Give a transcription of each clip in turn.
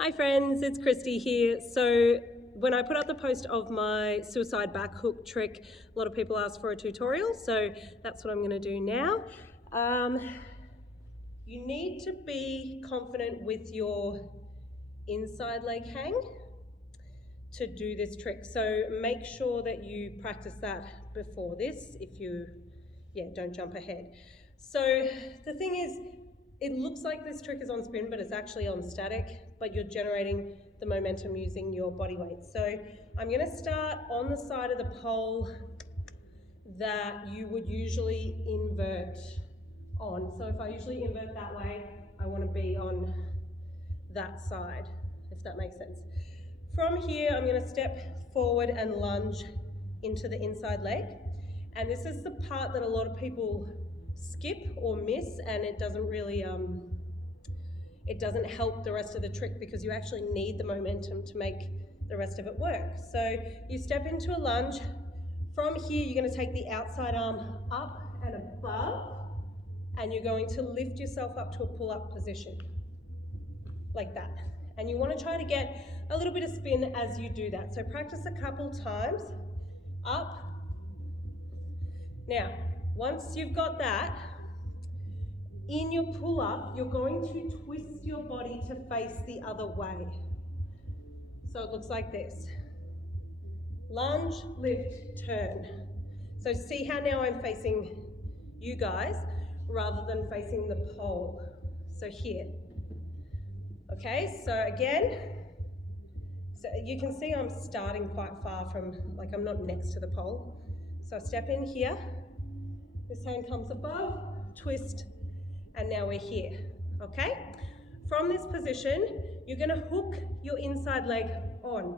Hi friends, it's Christy here. So when I put up the post of my suicide back hook trick, a lot of people asked for a tutorial, so that's what I'm going to do now. You need to be confident with your inside leg hang to do this trick. So make sure that you practice that before this don't jump ahead. So the thing is, it looks like this trick is on spin, but it's actually on static, but you're generating the momentum using your body weight. So I'm going to start on the side of the pole that you would usually invert on. So if I usually invert that way, I want to be on that side, if that makes sense. From here, I'm going to step forward and lunge into the inside leg. And this is the part that a lot of people skip or miss, and it doesn't really, it doesn't help the rest of the trick because you actually need the momentum to make the rest of it work. So you step into a lunge. From here, you're going to take the outside arm up and above, and you're going to lift yourself up to a pull-up position, like that. And you want to try to get a little bit of spin as you do that. So practice a couple times, up. Now, once you've got that, in your pull-up, you're going to twist your body to face the other way. So it looks like this. Lunge, lift, turn. So see how now I'm facing you guys rather than facing the pole. So here. Okay, so again, so you can see I'm starting quite far from, like I'm not next to the pole. So I step in here, this hand comes above, twist, and now we're here, okay? From this position, you're gonna hook your inside leg on,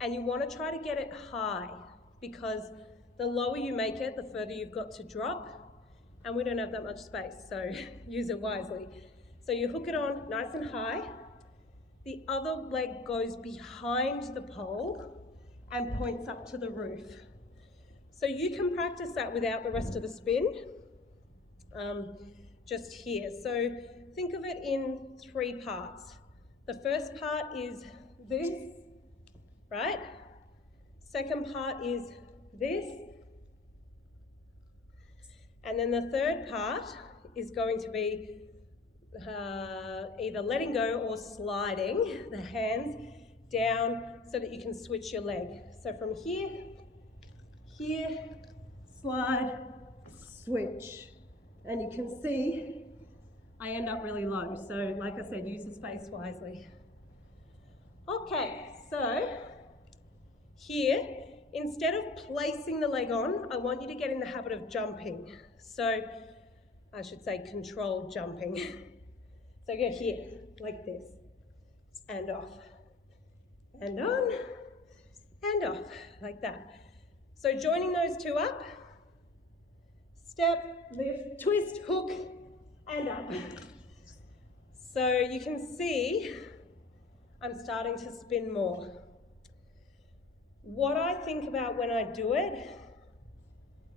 and you wanna try to get it high, because the lower you make it, the further you've got to drop, and we don't have that much space, so use it wisely. So you hook it on nice and high, the other leg goes behind the pole and points up to the roof. So you can practice that without the rest of the spin, just here. So think of it in 3 parts. The first part is this, right? Second part is this. And then the third part is going to be either letting go or sliding the hands down so that you can switch your leg. So from here, here, slide, switch. And you can see I end up really low. So like I said, use the space wisely. Okay, so here, instead of placing the leg on, I want you to get in the habit of jumping. So I should say controlled jumping. So go here, like this, and off, and on, and off, like that. So joining those two up, step, lift, twist, hook, and up. So you can see I'm starting to spin more. What I think about when I do it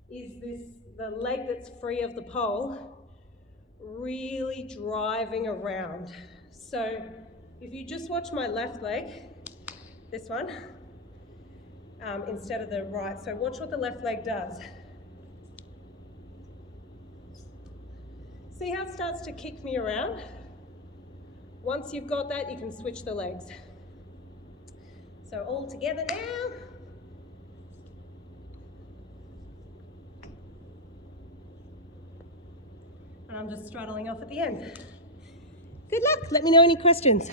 is the leg that's free of the pole really driving around. So if you just watch my left leg, this one, instead of the right, so watch what the left leg does. See how it starts to kick me around? Once you've got that, you can switch the legs. So all together now. And I'm just straddling off at the end. Good luck. Let me know any questions.